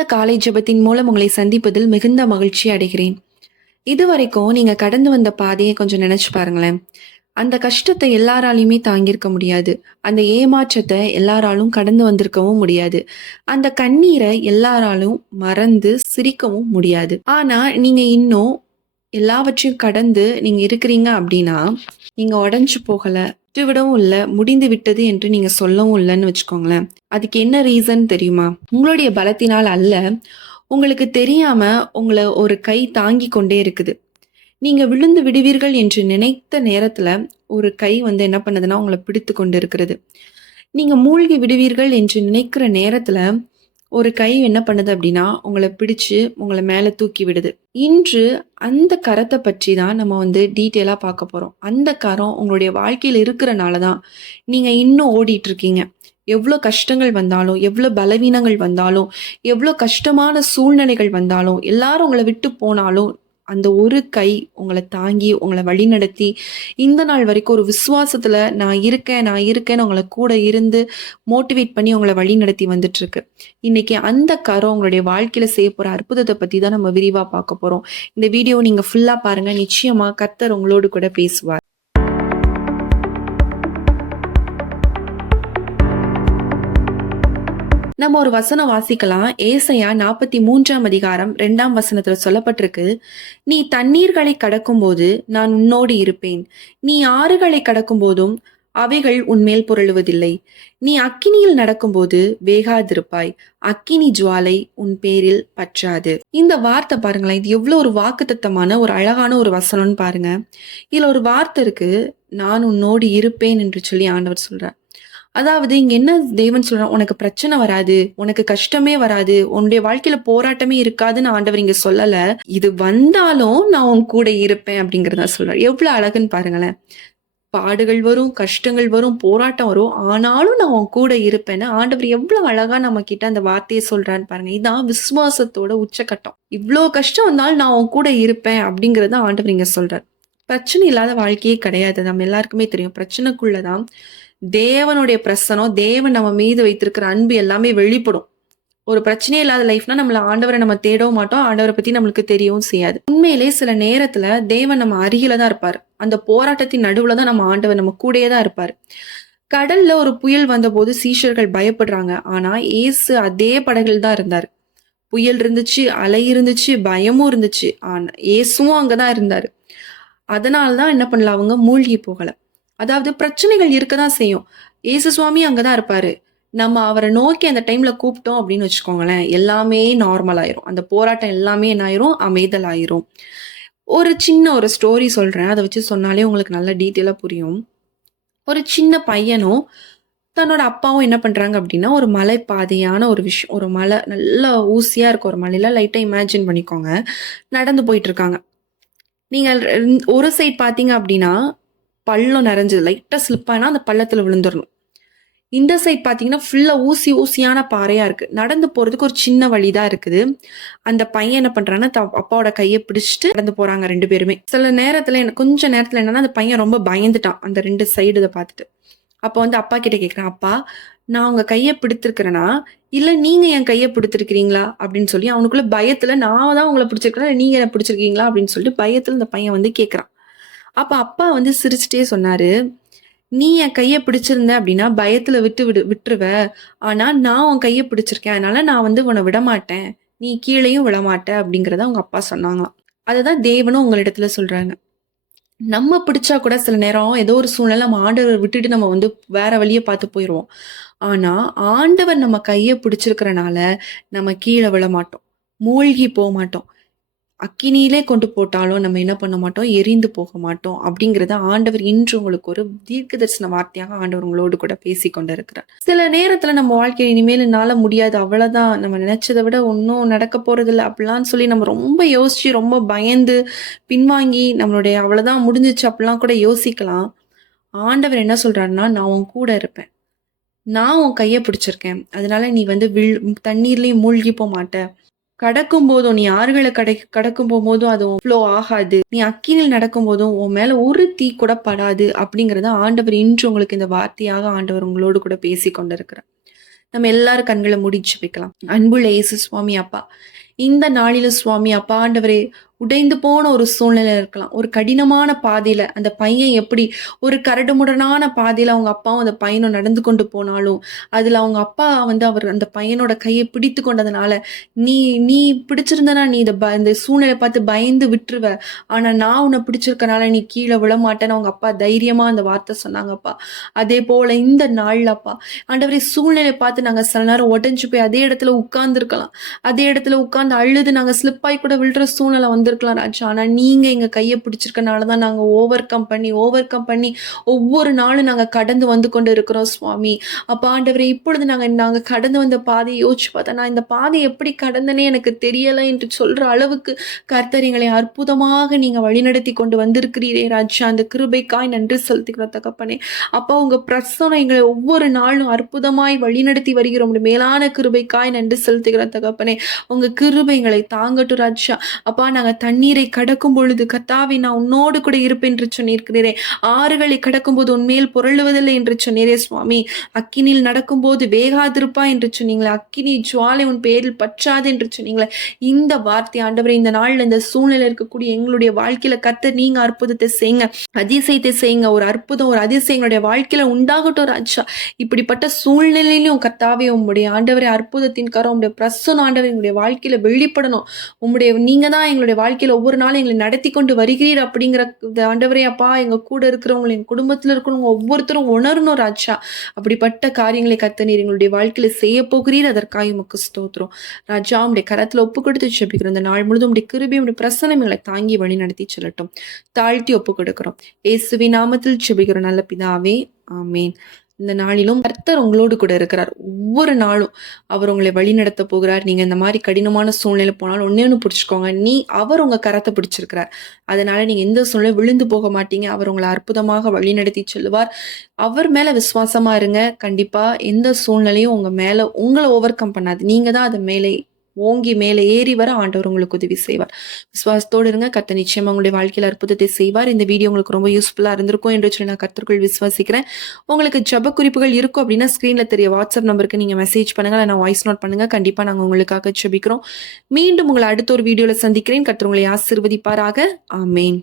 இந்த காலை ஜெபத்தின் மூலம் உங்களை சந்திப்பதில் மிகுந்த மகிழ்ச்சி அடைகிறேன். இதுவரைக்கும் நீங்க கடந்து வந்த பாதையை கொஞ்சம் நினைச்சு பாருங்களேன். அந்த கஷ்டத்தை எல்லாராலையுமே தாங்கியிருக்க முடியாது. அந்த ஏமாற்றத்தை எல்லாராலும் கடந்து வந்திருக்கவும் முடியாது. அந்த கண்ணீரை எல்லாராலும் மறந்து சிரிக்கவும் முடியாது. ஆனா நீங்க இன்னும் எல்லாவற்றையும் கடந்து நீங்க இருக்கிறீங்க அப்படின்னா, நீங்க உடைஞ்சு போகல, விட்டுவிடவும் இல்ல, முடிந்து விட்டது என்று நீங்க சொல்லவும் இல்லன்னு வச்சுக்கோங்களேன். அதுக்கு என்ன ரீசன் தெரியுமா? உங்களுடைய பலத்தினால் அல்ல, உங்களுக்கு தெரியாம உங்கள ஒரு கை தாங்கிக் கொண்டே இருக்குது. நீங்க விழுந்து விடுவீர்கள் என்று நினைத்த நேரத்துல, ஒரு கை வந்து என்ன பண்ணுதுன்னா, உங்கள பிடித்துக் கொண்டு இருக்கிறது. நீங்க மூழ்கி விடுவீர்கள் என்று நினைக்கிற நேரத்துல, ஒரு கை என்ன பண்ணுது அப்படின்னா, உங்கள பிடிச்சு உங்கள மேல தூக்கி விடுது. இன்று அந்த கரத்த பற்றி தான் நம்ம வந்து டீட்டெயிலா பார்க்க போறோம். அந்த கரம் உங்களுடைய வாழ்க்கையில இருக்கிறனால தான், நீங்க இன்னும் ஓடிட்டு இருக்கீங்க. எவ்ளோ கஷ்டங்கள் வந்தாலும், எவ்ளோ பலவீனங்கள் வந்தாலும், எவ்ளோ கஷ்டமான சூழ்நிலைகள் வந்தாலும், எல்லாரும் உங்கள விட்டு போனாலும், அந்த ஒரு கை உங்கள தாங்கி, உங்கள வழிநடத்தி, இந்த நாள் வரைக்கும் ஒரு விசுவாசத்துல நான் இருக்கேன்னு உங்கள கூட இருந்து மோட்டிவேட் பண்ணி உங்கள வழிநடத்தி வந்துட்டுருக்கு. இன்னைக்கு அந்த கரம் உங்களுடைய வாழ்க்கையில செய்யப்போற அற்புதத்த பத்தி தான் நம்ம விரிவா பார்க்க போறோம். இந்த வீடியோவ நீங்க ஃபுல்லா பாருங்க. நிச்சயமா கர்த்தர் உங்களோடு கூட பேசுவார். நம்ம ஒரு வசனம் வாசிக்கலாம். ஏசாயா 43ஆம் அதிகாரம் 2ஆம் வசனத்துல சொல்லப்பட்டிருக்கு. நீ தண்ணீர்களை கடக்கும்போது நான் உன்னோடு இருப்பேன். நீ ஆறுகளை கடக்கும்போதும் அவைகள் உன்மேல் புரளுவதில்லை. நீ அக்கினியில் நடக்கும்போது வேகாதிருப்பாய். அக்கினி ஜுவாலை உன் பேரில் பற்றாது. இந்த வார்த்தை பாருங்களேன். இது எவ்வளவு ஒரு வாக்குத்தத்தமான ஒரு அழகான ஒரு வசனம்னு பாருங்க. இதுல ஒரு வார்த்தை இருக்கு. நான் உன்னோடு இருப்பேன் என்று சொல்லி ஆண்டவர் சொல்றார். அதாவது இங்க என்ன தேவன் சொல்றான், உனக்கு பிரச்சனை வராது, உனக்கு கஷ்டமே வராது, உன்னுடைய வாழ்க்கையில போராட்டமே இருக்காதுன்னு ஆண்டவர் இங்க சொல்லல. இது வந்தாலும் நான் உன் கூட இருப்பேன் அப்படிங்கறத சொல்றாரு. எவ்வளவு அழகுன்னு பாருங்களேன். பாடுகள் வரும், கஷ்டங்கள் வரும், போராட்டம் வரும், ஆனாலும் நான் உன் கூட இருப்பேன்னு ஆண்டவர் எவ்வளவு அழகா நம்ம கிட்ட அந்த வார்த்தையை சொல்றான்னு பாருங்க. இதான் விசுவாசத்தோட உச்சக்கட்டம். இவ்வளவு கஷ்டம் வந்தாலும் நான் உன் கூட இருப்பேன் அப்படிங்கறத ஆண்டவர் இங்க சொல்றாரு. பிரச்சனை இல்லாத வாழ்க்கையே கிடையாது. நம்ம எல்லாருக்குமே தெரியும். பிரச்சனைக்குள்ளதான் தேவனுடைய பிரசனம், தேவன் நம்ம மீது வைத்திருக்கிற அன்பு எல்லாமே வெளிப்படும். ஒரு பிரச்சனையே இல்லாத லைஃப்னா ஆண்டவரை நம்ம தேடவும் மாட்டோம். ஆண்டவரை பத்தி நம்மளுக்கு தெரியவும் செய்யாது. உண்மையிலே சில நேரத்துல தேவன் நம்ம அருகில தான் இருப்பார். அந்த போராட்டத்தின் நடுவுல தான் நம்ம ஆண்டவர் நம்ம கூடயே தான் இருப்பார். கடல்ல ஒரு புயல் வந்தபோது சீஷர்கள் பயப்படுறாங்க. ஆனா இயேசு அதே படகில் தான் இருந்தார். புயல் இருந்துச்சு, அலை இருந்துச்சு, பயமும் இருந்துச்சு. ஆனா இயேசுவும் அங்கதான் இருந்தாரு. அதனாலதான் என்ன பண்ணல, அவங்க மூழ்கி போகல. அதாவது பிரச்சனைகள் இருக்கதான் செய்யும். இயேசு சுவாமி அங்கதான் இருப்பாரு. நம்ம அவரை நோக்கி அந்த டைம்ல கூப்பிட்டோம் அப்படின்னு வச்சுக்கோங்களேன், எல்லாமே நார்மல் ஆயிரும். அந்த போராட்டம் எல்லாமே என்ன ஆயிரும், அமைதல் ஆயிரும். ஒரு சின்ன ஒரு ஸ்டோரி சொல்றேன். அதை வச்சு சொன்னாலே உங்களுக்கு நல்ல டீட்டெயிலா புரியும். ஒரு சின்ன பையனும் தன்னோட அப்பாவும் என்ன பண்றாங்க அப்படின்னா, ஒரு மலை பாதையான ஒரு விஷயம், ஒரு மலை நல்லா ஊசியா இருக்கும். ஒரு மலையில லைட்டா இமேஜின் பண்ணிக்கோங்க, நடந்து போயிட்டு இருக்காங்க. நீங்க ஒரு சைட் பாத்தீங்க அப்படின்னா பள்ளம் நிறைஞ்சது, லைட்டா ஸ்லிப் ஆனா அந்த பள்ளத்துல விழுந்துடணும். இந்த சைட் பாத்தீங்கன்னா ஃபுல்லா ஊசி ஊசியான பாறையா இருக்கு. நடந்து போறதுக்கு ஒரு சின்ன வழிதான் இருக்குது. அந்த பையன் என்ன பண்றான்னா அப்பாவோட கையை பிடிச்சிட்டு நடந்து போறாங்க 2 பேருமே. சில நேரத்துல கொஞ்ச நேரத்துல என்னன்னா அந்த பையன் ரொம்ப பயந்துட்டான் அந்த 2 சைடு இதை பார்த்துட்டு. அப்ப வந்து அப்பா கிட்ட கேக்குறான், அப்பா நான் உங்க கையை பிடித்திருக்கிறேனா இல்ல நீங்க என் கையை பிடித்திருக்கிறீங்களா அப்படின்னு சொல்லி அவனுக்குள்ள பயத்துல, நான் தான் உங்களை பிடிச்சிருக்கேன், நீங்க என்ன பிடிச்சிருக்கீங்களா அப்படின்னு சொல்லிட்டு பயத்துல இந்த பையன் வந்து கேக்குறான். அப்ப அப்பா வந்து சிரிச்சுட்டே சொன்னாரு, நீ என் கைய பிடிச்சிருந்த அப்படின்னா பயத்துல விட்டுருவ. ஆனா நான் உன் கைய பிடிச்சிருக்கேன். அதனால நான் வந்து உன்னை விடமாட்டேன். நீ கீழேயும் விடமாட்ட அப்படிங்கிறத அவங்க அப்பா சொன்னாங்களாம். அததான் தேவனும் உங்களிடத்துல சொல்றாங்க. நம்ம பிடிச்சா கூட சில நேரம் ஏதோ ஒரு சூழ்நிலை நம்ம ஆண்டவரை விட்டுட்டு நம்ம வந்து வேற வழியை பார்த்து போயிடுவோம். ஆனா ஆண்டவர் நம்ம கையை பிடிச்சிருக்கிறனால நம்ம கீழே விழ மாட்டோம், மூழ்கி போக மாட்டோம். அக்கினியிலே கொண்டு போட்டாலும் நம்ம என்ன பண்ண மாட்டோம், எரிந்து போக மாட்டோம் அப்படிங்கிறத ஆண்டவர் இன்று உங்களுக்கு ஒரு தீர்க்க தரிசன வார்த்தையாக ஆண்டவர் உங்களோடு கூட பேசி கொண்டு இருக்கிறார். சில நேரத்துல நம்ம வாழ்க்கையை இனிமேல் என்னால முடியாது, அவ்வளவுதான், நம்ம நினைச்சதை விட ஒன்னும் நடக்க போறது இல்லை அப்படிலாம் சொல்லி நம்ம ரொம்ப யோசிச்சு ரொம்ப பயந்து பின்வாங்கி நம்மளுடைய அவ்வளவுதான் முடிஞ்சிச்சு அப்படிலாம் கூட யோசிக்கலாம். ஆண்டவர் என்ன சொல்றாருன்னா, நான் உன் கூட இருப்பேன், நான் உன் கையை பிடிச்சிருக்கேன், அதனால நீ வந்து தண்ணீர்லயும் மூழ்கி போக மாட்ட, கடக்கும் போதும் நீ ஆறுகளை கடக்கும் போகும்போதும் அது ஃப்ளோ ஆகாது, நீ அக்கினில் நடக்கும் போதும் உன் மேல ஒரு தீ கூட படாது அப்படிங்கறத ஆண்டவர் இன்று உங்களுக்கு இந்த வார்த்தையாக ஆண்டவர் உங்களோடு கூட பேசி கொண்டிருக்கிறார். நம்ம எல்லாரும் கண்களை மூடி ஜெபிக்கலாம். அன்புள்ள இயேசு சுவாமி அப்பா, இந்த நாளில சுவாமி அப்பா ஆண்டவரே, உடைந்து போன ஒரு சூழ்நிலை இருக்கலாம். ஒரு கடினமான பாதையில அந்த பையன் எப்படி ஒரு கரடுமுரடான பாதையில அவங்க அப்பாவும் அந்த பையனும் நடந்து கொண்டு போனாலும், அதுல அவங்க அப்பா அவர் அந்த பையனோட கைய பிடித்து கொண்டதுனால, "நீ நீ பிடிச்சிருந்தனா நீ இந்த சூழ்நிலைய பார்த்து பயந்து விட்டுருவ. ஆனா நான் உன்ன பிடிச்சிருக்கனால நீ கீழ விழமாட்டேன்னு" அவங்க அப்பா தைரியமா அந்த வார்த்தை சொன்னாங்கப்பா. அதேபோல இந்த நாள்ல அப்பா, ஆண்டவரே சூழ்நிலைய பார்த்து நாங்க சில நேரம் உடைஞ்சு போய் அதே இடத்துல உட்கார்ந்துருக்கலாம். அதே இடத்துல உட்கார்ந்து அழுது நாங்க ஸ்லிப் ஆயி கூட விழுற சூழ்நிலை வந்திருக்கலாம் ராஜா. ஆனா நீங்க எங்க கைய பிடிச்சிருக்கனால தான் நாங்க ஓவர் கம் பண்ணி ஒவ்வொரு நாளும் நாங்க கடந்து வந்து கொண்டு இருக்கிறோம் சுவாமி. அப்ப ஆண்டவரே இப்பொழுது நாங்க நாங்க கடந்து வந்த பாதைய யோசிச்சு பார்த்தா, நான் இந்த பாதைய எப்படி கடந்தேனே எனக்கு தெரியல என்று சொல்ற அளவுக்கு கர்த்தர் எங்களை அற்புதமாக நீங்க வழிநடத்தி கொண்டு வந்திருக்கிறீரே ராஜா. அந்த கிருபைக்காய் நன்றி செலுத்துகிறோம் தகப்பனே. அப்பா உங்க பிரசனம் எங்களை ஒவ்வொரு நாளும் அற்புதமாய் வழிநடத்தி வருகிறோம். உம்முடைய மேலான கிருபைக்காய் நன்றி செலுத்துகிறோம் தகப்பனே. உங்க கிருபை எங்களை தாங்கட்டும் ராஜா. அப்பா நாங்க தண்ணீரை கடக்கும் பொழுது கர்த்தாவே நான் உன்னோடு கூட இருப்பேன் என்று சொன்னீர்க்கிறீரே. ஆறுகளை கடக்கும்போது உன்மேல் புரளுவதில்லை என்று சொன்னீரே சுவாமி. அக்கினியில் நடக்கும்போது வேகாதிருப்பா என்று சொன்னீங்களே. அக்கினி ஜுவாலை உன் பேரில் பற்றாது என்று சொன்னீங்களே. இந்த வார்த்தை ஆண்டவரே இந்த நாள்ல இந்த சூழ்நிலை இருக்கக்கூடிய எங்களுடைய வாழ்க்கையில கர்த்தர் நீங்க அற்புதத்தை செய்யுங்க, அதிசயத்தை செய்யுங்க. ஒரு அற்புதம் ஒரு அதிசயம் எங்களுடைய வாழ்க்கையில உண்டாகட்டும் ராஜா. இப்படிப்பட்ட சூழ்நிலையிலும் கர்த்தாவே உம்முடைய ஆண்டவரே அற்புதத்தின் கரம் உம்முடைய பிரசன்னம் ஆண்டவரே எங்களுடைய வாழ்க்கையில வெளிப்படணும். நீங்க தான் எங்களுடைய வாழ்க்கையில ஒவ்வொரு நாளும் எங்களை நடத்தி கொண்டு வருகிறீர் அப்படிங்கிற ஆண்டவரே அப்பா எங்க கூட இருக்கிறவங்க எங்க குடும்பத்துல இருக்கிறவங்க ஒவ்வொருத்தரும் உணரணும் ராஜா. அப்படிப்பட்ட காரியங்களை கர்த்தர் எங்களுடைய வாழ்க்கையில செய்ய போகிறீர். அதற்காக உமக்கு ஸ்தோத்திரம் ராஜா. உம்முடைய கரத்துல ஒப்பு கொடுத்து ஜெபிக்கிறோம். இந்த நாள் முழுதும் உம்முடைய கிருபை உம்முடைய பிரசன்னம் எங்களை தாங்கி வழி நடத்தி செல்லட்டும். தாழ்த்தி ஒப்பு கொடுக்கிறோம். இயேசுவின் நாமத்தில் ஜெபிக்கிறோம் நல்ல பிதாவே, ஆமேன். இந்த நாளிலும் கர்த்தர் உங்களோடு கூட இருக்கிறார். ஒவ்வொரு நாளும் அவர் உங்களை வழி நடத்த போகிறார். நீங்க இந்த மாதிரி கடினமான சூழ்நிலை போனாலும் ஒண்ணே ஒண்ணு பிடிச்சுக்கோங்க. அவர் உங்க கரத்தை பிடிச்சிருக்கிறார். அதனால நீங்க எந்த சூழ்நிலை விழுந்து போக மாட்டீங்க. அவர் உங்களை அற்புதமாக வழி நடத்தி செல்லுவார். அவர் மேல விசுவாசமா இருங்க. கண்டிப்பா எந்த சூழ்நிலையும் உங்க மேல உங்களை ஓவர் கம் பண்ணாது. நீங்க தான் அதை மேலே ஓங்கி மேலே ஏறி வர ஆண்டவர் உங்களுக்கு உதவி செய்வார். விசுவாசத்தோடு இருங்க. கர்த்தர் நிச்சயமா உங்களுடைய வாழ்க்கையில அற்புதத்தை செய்வார். இந்த வீடியோ உங்களுக்கு ரொம்ப யூஸ்ஃபுல்லா இருந்திருக்கும் என்று சொல்லி நான் கர்த்தருக்குள் விசுவாசிக்கிறேன். உங்களுக்கு ஜெப குறிப்புகள் இருக்கும் அப்படின்னா ஸ்கிரீன்ல தெரிய வாட்ஸ்அப் நம்பருக்கு நீங்க மெசேஜ் பண்ணுங்க, இல்ல வாய்ஸ் நோட் பண்ணுங்க. கண்டிப்பா நாங்க உங்களுக்காக ஜெபிக்கிறோம். மீண்டும் உங்களை அடுத்த ஒரு வீடியோல சந்திக்கிறேன். கர்த்தர் உங்களை ஆசீர்வதிப்பாராக. ஆமேன்.